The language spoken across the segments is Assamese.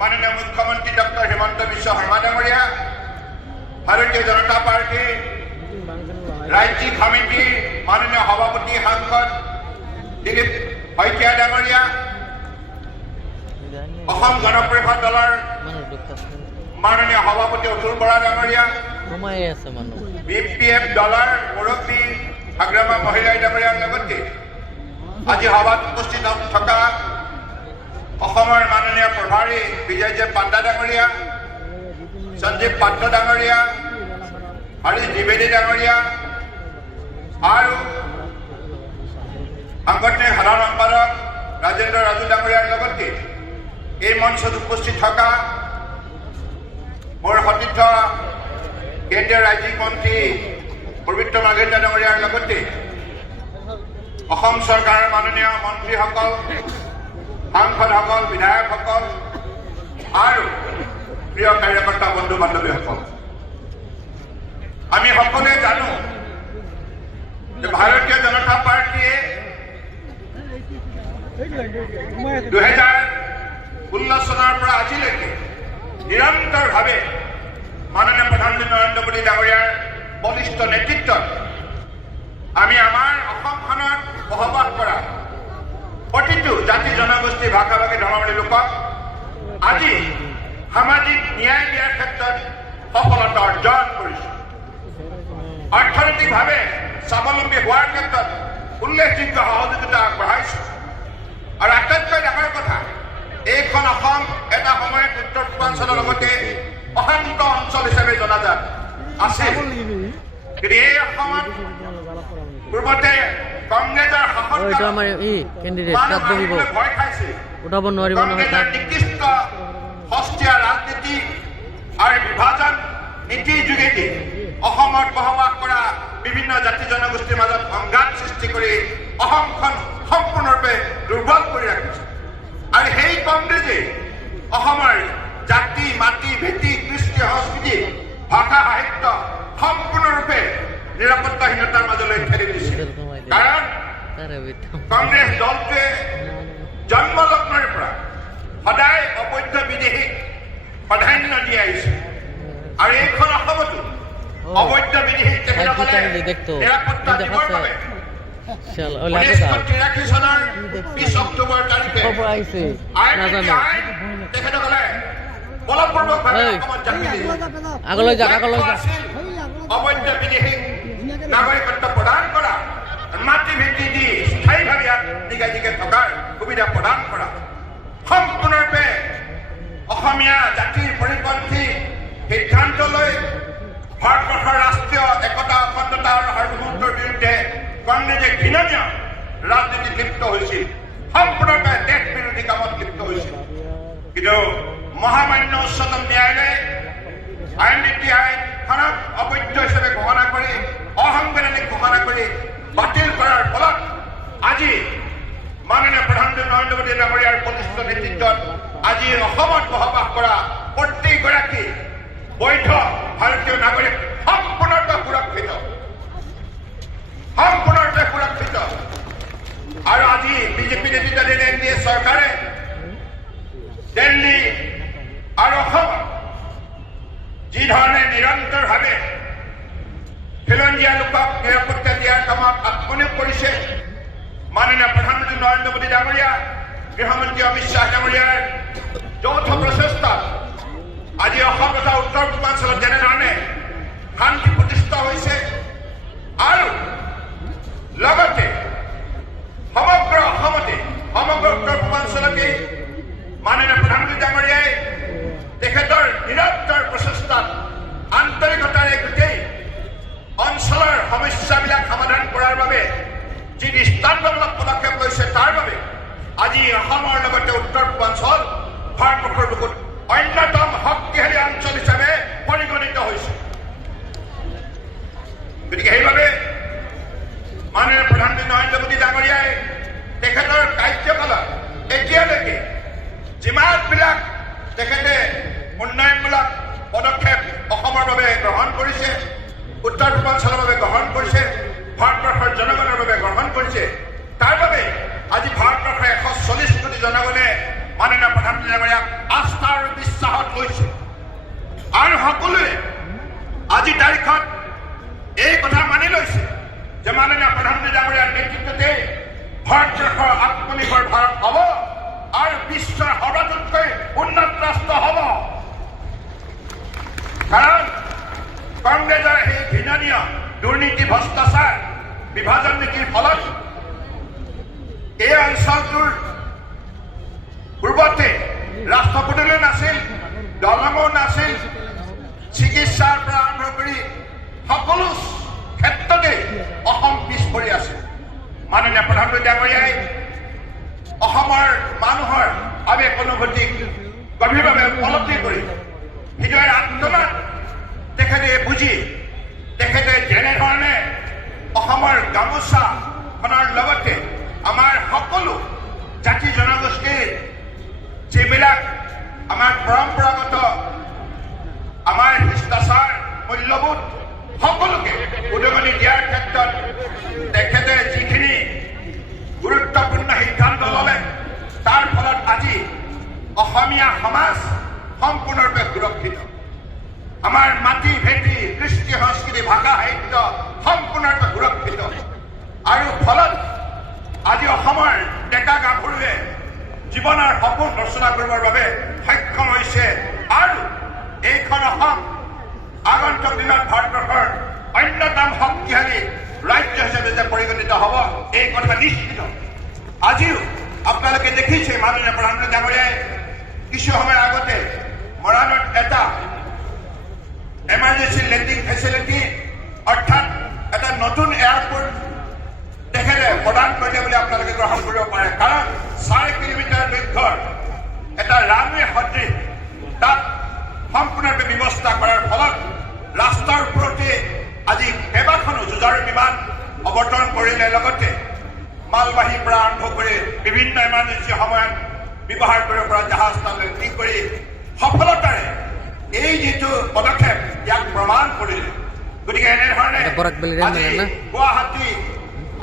মাননীয় মুখ্যমন্ত্রী ডক্টর হিমন্ত বিশ্ব শর্মা ডাঙরিয়া, ভারতীয় জনতা পার্টি রাজ্যিক কমিটির মাননীয় সভাপতি সাংসদ দিলীপ শইকীয়া ডাঙরিয়া, অসম গণ পৰিষদ দলৰ মাননীয় সভাপতি অতুল বৰা ডাঙৰিয়া, BPF দলৰ মুৰব্বী আগ্ৰামা মহিলাই ডাঙৰিয়াৰ লগতে আজি সভাত উপস্থিত থকা অসমৰ মাননীয় প্ৰভাৰী বিজয় পাণ্ডা ডাঙৰিয়া, সঞ্জীৱ পাত্ৰ ডাঙৰিয়া, হৰিশ দ্বিবেদী ডাঙৰিয়া আৰু সাংগঠনিক সাধাৰণ সম্পাদক ৰাজেন্দ্ৰ ৰাজু ডাঙৰিয়াৰ লগতে এই মঞ্চত উপস্থিত থকা মোৰ সতীৰ্থ কেন্দ্ৰীয় ৰাজ্যিক মন্ত্ৰী পবিত্ৰ মাৰ্ঘেৰিটা ডাঙৰিয়াৰ লগতে অসম চৰকাৰৰ মাননীয় মন্ত্ৰীসকল, সাংসদসকল, বিধায়কসকল আৰু প্ৰিয় কাৰ্যকৰ্তা বন্ধু বান্ধৱীসকল, আমি সকলোৱে জানো যে ভাৰতীয় জনতা পাৰ্টীয়ে 2016 চনৰ পৰা আজিলৈকে নিৰন্তৰভাৱে মাননীয় প্ৰধানমন্ত্ৰী নৰেন্দ্ৰ মোদী ডাঙৰীয়াৰ বলিষ্ঠ নেতৃত্বত আমি আমাৰ অসমখনত বসবাস কৰা প্ৰতিটো জাতি জনগোষ্ঠী ভাষা ভাষী ধৰ্মাৱলী লোকক আজি সামাজিক ন্যায় দিয়াৰ ক্ষেত্ৰত সফলতা অৰ্জন কৰিছে। অৰ্থনৈতিকভাৱে স্বাৱলম্বী হোৱাৰ ক্ষেত্ৰত উল্লেখযোগ্য সহযোগিতা আগবঢ়াইছে। আৰু আটাইতকৈ ডাঙৰ কথা, এইখন অসম এটা সময়ত উত্তৰ পূৰ্বাঞ্চলৰ লগতে অশান্ত অঞ্চল হিচাপে জনাজাত আছিল। কিন্তু এই অসমত পূৰ্বতে কংগ্ৰেছৰ শাসনকালত ভয় খাইছিল। কংগ্ৰেছৰ নিকৃষ্ট সস্তীয়া ৰাজনীতি আৰু বিভাজন নীতিৰ যোগেদি অসমত বসবাস কৰা বিভিন্ন জাতি জনগোষ্ঠীৰ মাজত সংঘাত সৃষ্টি কৰি অসমখন সম্পূৰ্ণৰূপে দুৰ্বল কৰি ৰাখিছে। আৰু সেই কংগ্ৰেছে অসমৰ জাতি, মাটি, ভেটি, কৃষ্টি, সংস্কৃতি, ভাষা, সাহিত্য সম্পূৰ্ণৰূপে নিৰাপত্তাহীনতাৰ মাজলৈ ঠেলি দিছিল। কাৰণ কংগ্ৰেছ দলটোৱে জন্মলগ্নৰ পৰা সদায় অবৈধ বিদেশীক প্ৰাধান্য দি আহিছে। আৰু এইখন অসমতো অবৈধ বিদেশীক তেখেতসকলে নিৰাপত্তা দিবৰ বাবে 1983 চনৰ 20 অক্টোবৰ তাৰিখে তেখেতসকলে বলপূৰ্বকভাৱে অসমত জাপি দিছিল। অবৈধ বিদেশীক নাগৰিকত্ব প্ৰদান কৰা, মাটি ভিত্তি দি স্থায়ীভাৱে ইয়াত নিগাজিকে থকাৰ সুবিধা প্ৰদান কৰা, সম্পূৰ্ণৰূপে অসমীয়া জাতিৰ পৰিপন্থী সিদ্ধান্ত লৈ ভাৰতবৰ্ষৰ ৰাষ্ট্ৰীয় একতা, অখণ্ডতা আৰু সাৰ্বভৌমত্বৰ বিৰুদ্ধে কংগ্ৰেছে ঘৃণনীয় ৰাজনীতিত লিপ্ত হৈছিল, সম্পূৰ্ণৰূপে দেশ বিৰোধী কামত লিপ্ত হৈছিল। কিন্তু মহামান্য উচ্চতম ন্যায়ালয়ে আইননীতি আইনখনক অবৈধ হিচাপে ঘোষণা কৰি, অসাংবিধানিক ঘোষণা কৰি বাতিল কৰাৰ ফলত আজি মাননীয় প্ৰধানমন্ত্ৰী নৰেন্দ্ৰ মোদী ডাঙৰীয়াৰ বলিষ্ঠ নেতৃত্বত আজি অসমত বসবাস কৰা প্ৰত্যেকগৰাকী বৈধ ভাৰতীয় নাগৰিক সম্পূৰ্ণৰূপে সুৰক্ষিত, সম্পূৰ্ণৰূপে সুৰক্ষিত। আৰু আজি বিজেপি নেতৃত্বাধীন NDA চৰকাৰে দিল্লী আৰু অসমত যি ধৰণে নিৰন্তৰভাৱে খিলঞ্জীয়া লোকক নিৰাপত্তা দিয়াৰ কামত আত্মনিয়োগ কৰিছে, মাননীয় প্ৰধানমন্ত্ৰী নৰেন্দ্ৰ মোদী ডাঙৰীয়া, গৃহমন্ত্ৰী অমিত শ্বাহ ডাঙৰীয়াৰ যৌথ প্ৰচেষ্টাত আজি অসম তথা উত্তৰ পূৰ্বাঞ্চলত যেনেধৰণে শান্তি প্ৰতিষ্ঠা হৈছে আৰু লগতে সমগ্ৰ অসমতে, সমগ্ৰ উত্তৰ পূৰ্বাঞ্চলতে মাননীয় প্ৰধানমন্ত্ৰী ডাঙৰীয়াই তেখেতৰ নিৰন্তৰ প্ৰচেষ্টাত আন্তৰিকতাৰে গোটেই অঞ্চলৰ সমস্যাবিলাক সমাধান কৰাৰ বাবে যি দৃষ্টান্তমূলক পদক্ষেপ লৈছে, তাৰ বাবে আজি অসমৰ লগতে উত্তৰ পূৰ্বাঞ্চল ভাৰতবৰ্ষৰ বুকুত অন্যতম শক্তিশালী অঞ্চল হিচাপে পৰিগণিত হৈছে। গতিকে সেইবাবে মাননীয় প্ৰধানমন্ত্ৰী নৰেন্দ্ৰ মোদী ডাঙৰীয়াই তেখেতৰ কাৰ্যকালত এতিয়ালৈকে যিমানবিলাক তেখেতে উন্নয়নমূলক পদক্ষেপ অসমৰ বাবে গ্ৰহণ কৰিছে, উত্তৰ পূৰ্বাঞ্চলৰ বাবে গ্ৰহণ কৰিছে, ভাৰতবৰ্ষৰ জনগণৰ বাবে গ্ৰহণ কৰিছে, তাৰ বাবে আজি ভাৰতবৰ্ষৰ 140 কোটি জনগণে মাননীয় প্ৰধানমন্ত্ৰী ডাঙৰীয়াক আস্থা আৰু ঘৃণনীয় দুৰ্নীতি ভ্ৰষ্টাচাৰ বিভাজন নীতিৰ ফলত এই অঞ্চলটোৰ পূৰ্বতে ৰাষ্ট্ৰপতিলৈ নাছিল, দলঙো নাছিল, চিকিৎসাৰ পৰা আৰম্ভ কৰি সকলো ক্ষেত্ৰতে অসম পিছ পৰি আছে। মাননীয় প্ৰধানমন্ত্ৰী ডাঙৰীয়াই অসমৰ মানুহৰ আৱেগ অনুভূতিক গভীৰভাৱে উপলব্ধি কৰি হৃদয়ৰ আন্দোলন তেখেতে বুজি তেখেতে যেনেধৰণে অসমৰ গামোচাখনৰ লগতে আমাৰ সকলো জাতি জনগোষ্ঠীৰ যিবিলাক আমাৰ পৰম্পৰাগত আমাৰ শিষ্টাচাৰ মূল্যবোধ সকলোকে উদগনি দিয়াৰ ক্ষেত্ৰত তেখেতে যিখিনি গুৰুত্বপূৰ্ণ সিদ্ধান্ত ল'লে তাৰ ফলত আজি অসমীয়া সমাজ সম্পূৰ্ণৰূপে সুৰক্ষিত। আমাৰ মাটি ভেটি কৃষ্টি সংস্কৃতি ভাষা সাহিত্য সম্পূৰ্ণৰূপে সুৰক্ষিত আৰু ফলত আজি অসমৰ ডেকা গাভৰুৱে জীৱনৰ সপোন ৰচনা কৰিবৰ বাবে সক্ষম হৈছে আৰু এইখন অসম আগন্তুক দিনত ভাৰতবৰ্ষৰ অন্যতম শক্তিশালী ৰাজ্য হিচাপে যে পৰিগণিত হ'ব এই কথা নিশ্চিত। আজিও আপোনালোকে দেখিছে মাননীয় প্ৰধানমন্ত্ৰী ডাঙৰীয়াই কিছু সময়ৰ আগতে মৰাণত এটা এমাৰ্জেঞ্চি লেণ্ডিং ফেচিলিটি অৰ্থাৎ এটা নতুন এয়াৰপৰ্ট তেখেতে প্ৰদান কৰিলে বুলি আপোনালোকে গ্ৰহণ কৰিব পাৰে। কাৰণ 4 কিলোমিটাৰ দৈৰ্ঘ্যৰ এটা ৰানৱে সদৃশ তাত সম্পূৰ্ণৰূপে ব্যৱস্থা কৰাৰ ফলত ৰাস্তাৰ ওপৰতে আজি কেইবাখনো যুঁজাৰু বিমান অৱতৰণ কৰিলে, লগতে মালবাহীৰ পৰা আৰম্ভ কৰি বিভিন্ন এমাৰ্জেঞ্চি সময়ত ব্যৱহাৰ কৰিব পৰা জাহাজ তাত লেণ্ডিং কৰি সফলতাৰে এই যিটো পদক্ষেপ ইয়াক প্ৰমাণ কৰিলে। গতিকে এনেধৰণে আজি গুৱাহাটী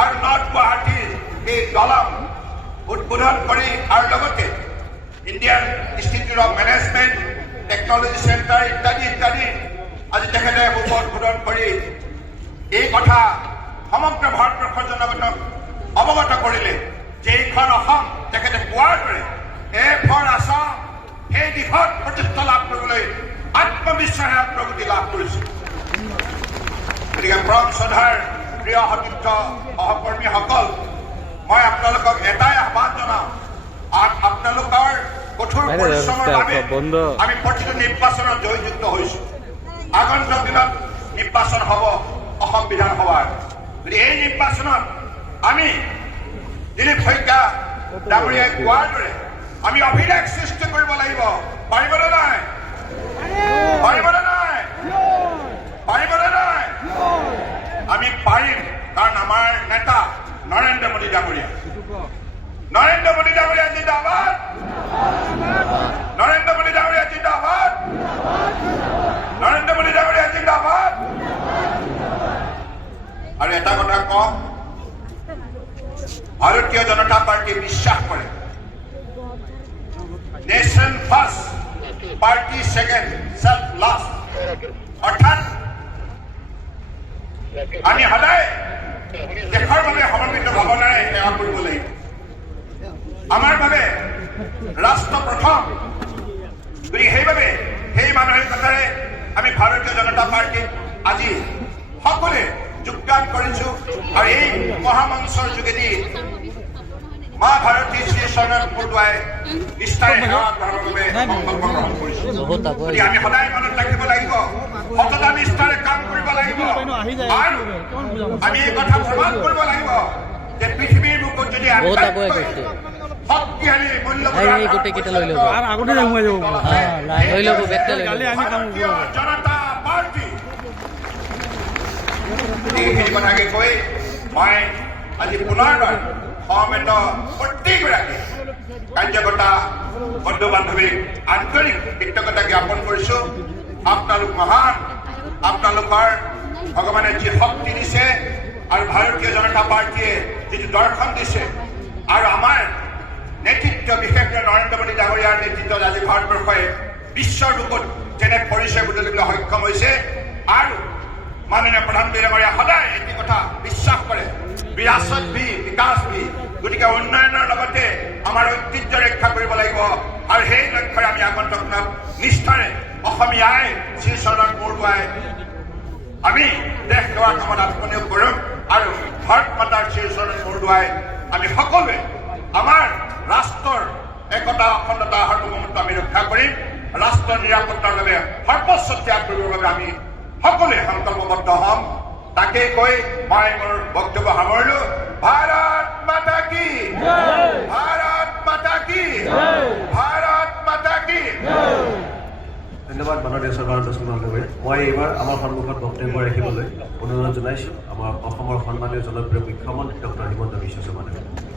আৰু নৰ্থ গুৱাহাটীৰ এই দলং উদ্বোধন কৰি আৰু লগতে Indian institute of management technology centre ইত্যাদি ইত্যাদি আজি তেখেতে উদ্বোধন কৰি এই কথা সমগ্ৰ ভাৰতবৰ্ষৰ জনগণক অৱগত কৰিলে যে এইখন অসম তেখেতে কোৱাৰ দৰে ফৰ আছাম সেই দিশত প্ৰতিষ্ঠা লাভ কৰিবলৈ আত্মবিশ্বাসে প্ৰগতি লাভ কৰিছে। গতিকে পৰম শ্ৰদ্ধাৰ প্ৰিয় সতীৰ্থ সহকৰ্মীসকল, মই আপোনালোকক এটাই আহ্বান জনাওঁ, আপোনালোকৰ কঠোৰ পৰিশ্ৰমৰ বাবে আমি প্ৰতিটো নিৰ্বাচনত জয়যুক্ত হৈছো। আগন্তুক দিনত নিৰ্বাচন হ'ব অসম বিধানসভাৰ। গতিকে এই নিৰ্বাচনত আমি দিলীপ শইকীয়া ডাঙৰীয়াই কোৱাৰ দৰে আমি অভিলেখ সৃষ্টি কৰিব লাগিব। পাৰিবনে নাই? পাৰিবনে নাই? পাৰিবনে নাই? আমি পাৰিম, কাৰণ আমাৰ নেতা নৰেন্দ্ৰ মোদী ডাঙৰীয়া। নৰেন্দ্ৰ মোদী ডাঙৰীয়া জিন্দাবাদ, নৰেন্দ্ৰ মোদী ডাঙৰীয়া জিন্দাবাদ, নৰেন্দ্ৰ মোদী ডাঙৰীয়া জিন্দাবাদ। আৰু এটা কথা কওঁ, ভাৰতীয় জনতা পাৰ্টি বিশ্বাস কৰে nation first party second self last, অৰ্থাৎ আমি সদায় দেশৰ বাবে সমৰ্পিত ভাৱনাৰে সেৱা কৰিব লাগিব। আমাৰ বাবে ৰাষ্ট্ৰ প্ৰথম। গতিকে সেইবাবে সেই মানসিকতাৰে আমি ভাৰতীয় জনতা পাৰ্টীত আজি সকলোৱে যোগদান কৰিছো আৰু এই মহামঞ্চৰ যোগেদি মা ভাৰতী শ্ৰী শৰণ বৰদোৱাই নিষ্ঠাৰে সেৱা আগবঢ়াবৰ বাবে সংকল্প গ্ৰহণ কৰিছো। গতিকে আমি সদায় মনত ৰাখিব লাগিব, সততা নিষ্ঠাৰে কাম কৰিব লাগিব আৰু আমি এই কথা প্ৰমাণ কৰিব লাগিব যে পৃথিৱীৰ বুকুত যদি শক্তিশালী মূল্যবোধ জনতা পাৰ্টি। এই কথাকে কৈ মই আজি পুনৰবাৰ সমবেত প্ৰত্যেকগৰাকী কাৰ্যকৰ্তা বন্ধু বান্ধৱীক আন্তৰিক কৃতজ্ঞতা জ্ঞাপন কৰিছো। আপোনালোক মহান, আপোনালোকৰ ভগৱানে যি শক্তি দিছে আৰু ভাৰতীয় জনতা পাৰ্টীয়ে যিটো দৰ্শন দিছে আৰু আমাৰ নেতৃত্ব বিশেষকৈ নৰেন্দ্ৰ মোদী ডাঙৰীয়াৰ নেতৃত্বত আজি ভাৰতবৰ্ষই বিশ্বৰ বুকুত যেনে পৰিচয় বুটলিবলৈ সক্ষম হৈছে। আৰু মাননীয় প্ৰধানমন্ত্ৰী ডাঙৰীয়া সদায় এটি কথা বিশ্বাস কৰে, বিৰাসত ভি বিকাশ ভি। গতিকে উন্নয়নৰ লগতে আমাৰ ঐতিহ্য ৰক্ষা কৰিব লাগিব আৰু সেই লক্ষ্যৰে আমি আগন্তুক নিষ্ঠাৰে অসমীয়াই শ্ৰী শৰণ বৰদোৱাই আমি দেশ সেৱাৰ কামত আত্মনিয়োগ কৰিম আৰু ভাৰত মাতাৰ শ্ৰীচৰণত মূৰ দুৱাই আমি সকলোৱে আমাৰ ৰাষ্ট্ৰৰ একতা অখণ্ডতা সাৰ্বভৌমত্ব আমি ৰক্ষা কৰিম ৰাষ্ট্ৰৰ নিৰাপত্তাৰ বাবে সৰ্বোচ্চ ত্যাগ কৰিবৰ বাবে আমি সকলোৱে সংকল্পবদ্ধ হ'ম তাকে কৈ মই মোৰ বক্তব্য সামৰিলো ভাৰত মাতা কি ভাৰত মাতা কি ভাৰত মাতা কি ধন্যবাদ মাননীয় সৰ্বানন্দ সোণোৱাল গগৈ মই এইবাৰ আমাৰ সন্মুখত বক্তব্য ৰাখিবলৈ অনুৰোধ জনাইছোঁ আমাৰ অসমৰ সন্মানীয় জনপ্ৰিয় মুখ্যমন্ত্ৰী ডক্টৰ হিমন্ত বিশ্ব শৰ্মা দেৱে